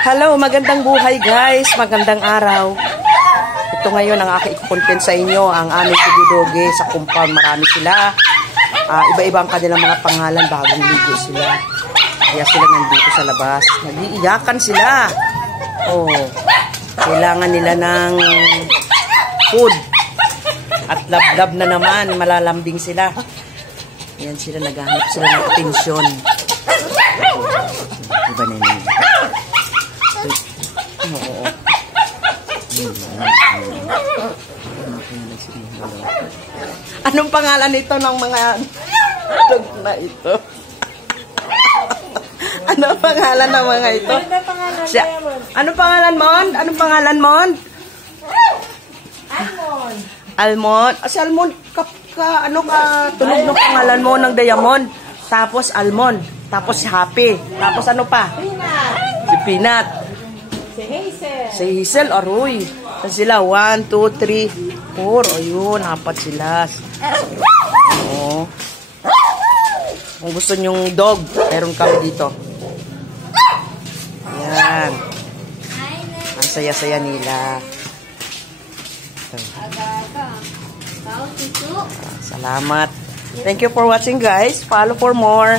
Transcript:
Hello, magandang buhay guys, magandang araw. Ito ngayon ang aking content sa inyo, ang aming tugidoge sa compound. Marami sila. Iba-iba ang kanilang mga pangalan, bagong ligo sila. Kaya sila nandito sa labas. Nag-iiyakan sila. Oh, kailangan nila ng food. At lab-lab na naman, malalambing sila. Ayan sila, naghahanap sila ng atensyon. Iba na yun. Oo. Anong pangalan nito ng mga dog na ito? Anong pangalan ng mga ito? Anong pangalan mo? Anong pangalan mo? Almond. Almond? Si Almond, ano ka tunog ng pangalan mo ng Diamond? Tapos Almond. Tapos si Happy. Tapos ano pa? Peanut. Si Peanut. Si Hazel. Si Hazel, aroy. Saan sila? 1, 2, 3, 4. Ayun, 4 sila. Oo. Kung gusto nyong dog, meron kami dito. Ayan. Ang saya-saya nila. Salamat. Thank you for watching guys. Follow for more.